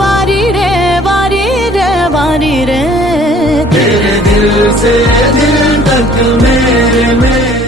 वारी रे वारी रे वारी रे, तेरे दिल से दिल तक मेरे में